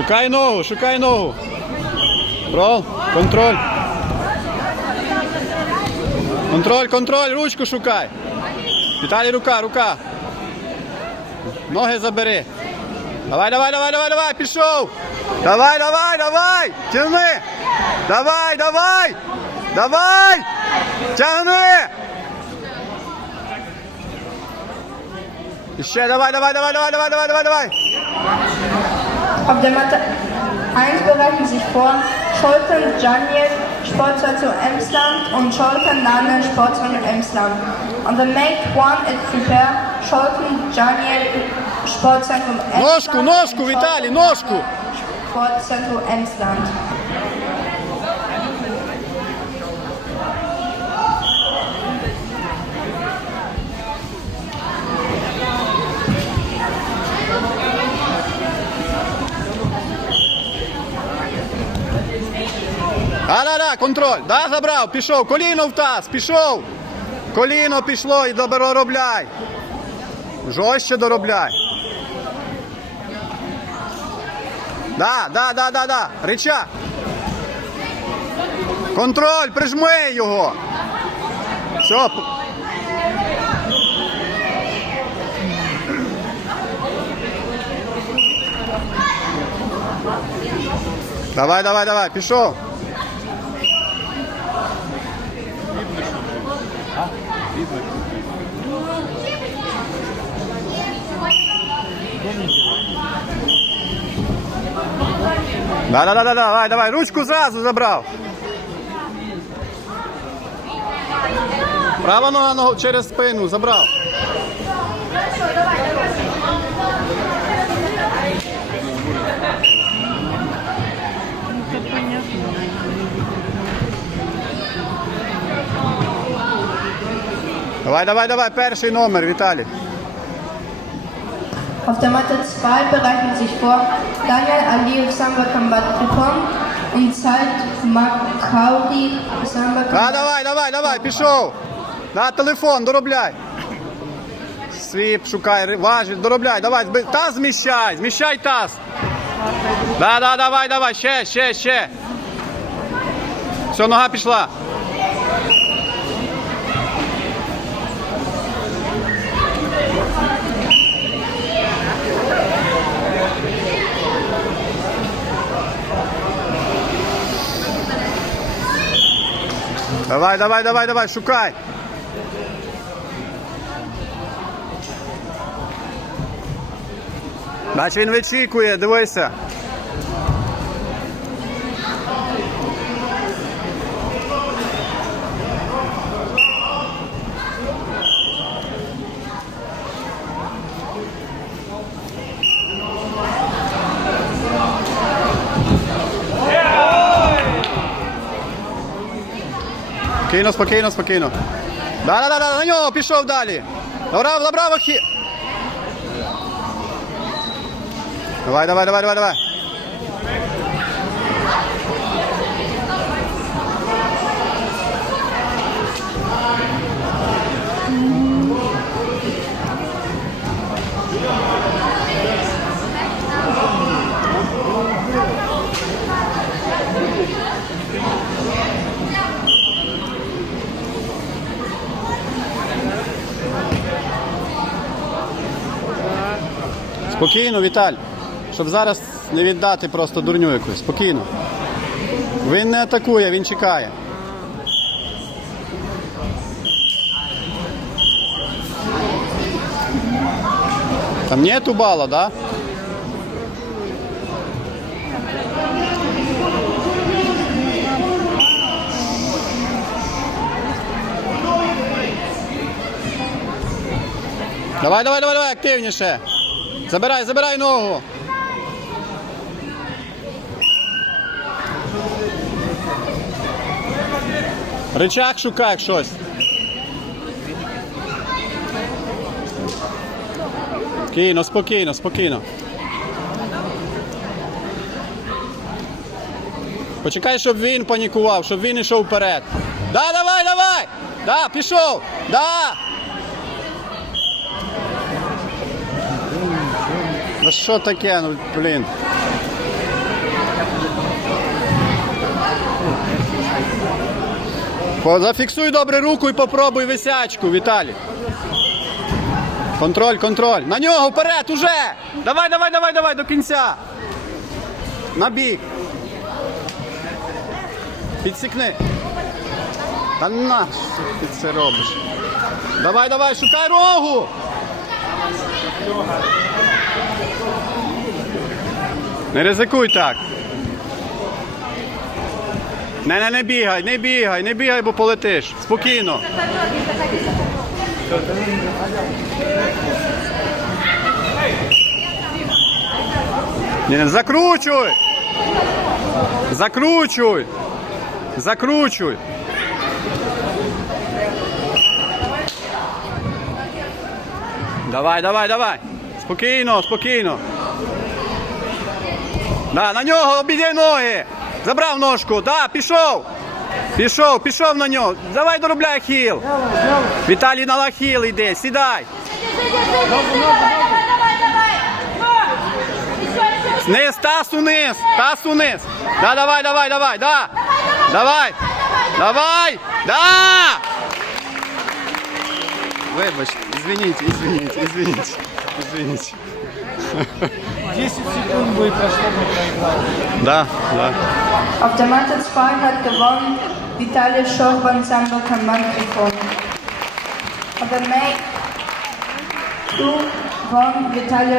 Шукай ногу, шукай ногу. Рол, контроль. Контроль, контроль, ручку шукай. Віталій, рука, рука. Ноги забери. Давай, давай, давай, давай, давай, пішов. Давай, давай, давай. Тягни. Давай, давай. Давай. Тягни. Ще давай, давай, давай, давай, давай, давай, давай, давай. Auf der Matte 1 bereiten sich vor Scholten, Janiel, Sportler zu Emsland und Scholten nahmen Sportler zu Emsland. On the make one is prepare Scholten, Janiel, Sportzentrum Emsland. Nożku, nożku, Vitali, nożku! Sportzentrum Emsland. Контроль. Да, забрав, пішов. Коліно в таз, пішов. Коліно пішло і доробляй. Жорстче доробляй. Да, да, да, да, да. Рича. Контроль, прижми його. Все. Давай, давай, давай, пішов. Да, да, да, да, давай, давай, ручку зразу забрав. Права нога через спину забрав. Давай, давай, давай, перший номер, Віталій. Auf der Matte 2 bereiten sich vor Daniel Aliyev Samba Combat Tripon und Zeit Makauri Samba Combat давай, давай, давай, пішов. На телефон, доробляй. Свіп, шукай, ри- важіль, доробляй, давай, таз зміщай, зміщай таз. Да, да, давай, давай, ще, ще, ще. Все, нога пішла. Давай, давай, давай, давай, шукай. Бач, він вичікує, дивися. Спокійно, спокійно, спокійно. Да, да, да, да, на нього пішов далі. Добра, добра, хі. Давай, давай, давай, давай, давай. Спокійно, Віталь. Щоб зараз не віддати просто дурню якусь. Спокійно. Він не атакує, він чекає. Там нету бала, да? Давай, давай, давай, давай, активніше. Забирай, забирай ногу. Рычаг шукай щось. Спокійно, спокійно, спокійно. Почекай, щоб він панікував, щоб він йшов вперед. Да, давай, давай! Да, пішов! Да! Да що таке, ну блін. Зафіксуй добре руку і попробуй висячку, Віталій. Контроль, контроль. На нього вперед уже! Давай, давай, давай, давай до кінця. На бік. Підсікни. Та на що ти це робиш? Давай, давай, шукай рогу. Не ризикуй так. Не, не, не бігай, не бігай, не бігай, бо полетиш. Спокійно. Не, закручуй! Закручуй! Закручуй! Давай, давай, давай! Спокійно, спокійно. Да, на нього обійди ноги! Забрав ножку, да, пішов! Пішов, пішов на нього. Давай доробляй хіл. Віталій на лахіл йде, сідай. Низ, таз униз, таз униз. Да, давай, давай, давай, да. Давай. Давай. Да. Вибач, извините, извините, извините, извините. 10 секунд бы и прошло бы проиграл. Да, да. Auf der Matte 2 hat gewonnen Vitali Schorban Sambo Kamantrifon. On the make 2 won Vitali